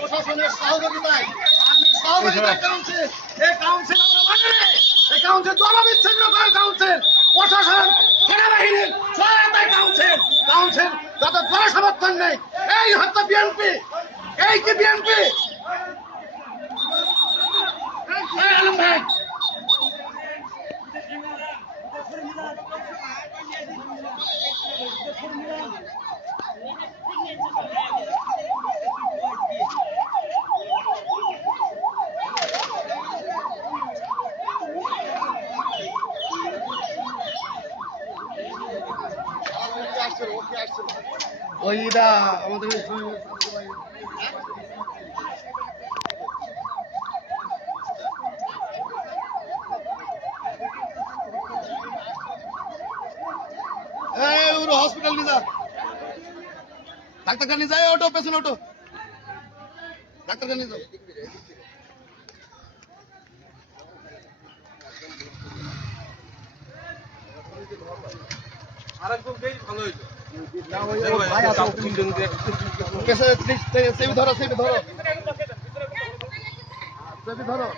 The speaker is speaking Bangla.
প্রশাসনের সহযোগিতায় সহযোগিতায় কাউন্সিল এই কাউন্সিল আমরা মানি এই। কাউন্সিল জনবিচ্ছিন্ন কাউন্সিল প্রশাসন সেনাবাহিনীর সহায়তায় কাউন্সিল কাউন্সিল যাতে বড় সমর্থন নেই এই হত্যা বিএনপি। এই কি বিএনপি আলম ভাই ওইটা আমাদের ఎవరు హాస్పిటల్ మీద డాక్టర్ గారిని జాయ్ ఓటో పేసిన ఓటో డాక్టర్ గారిని আরেকজন বেশ ভালো হইতো ধরো সেবি ধরো সেবি ধরো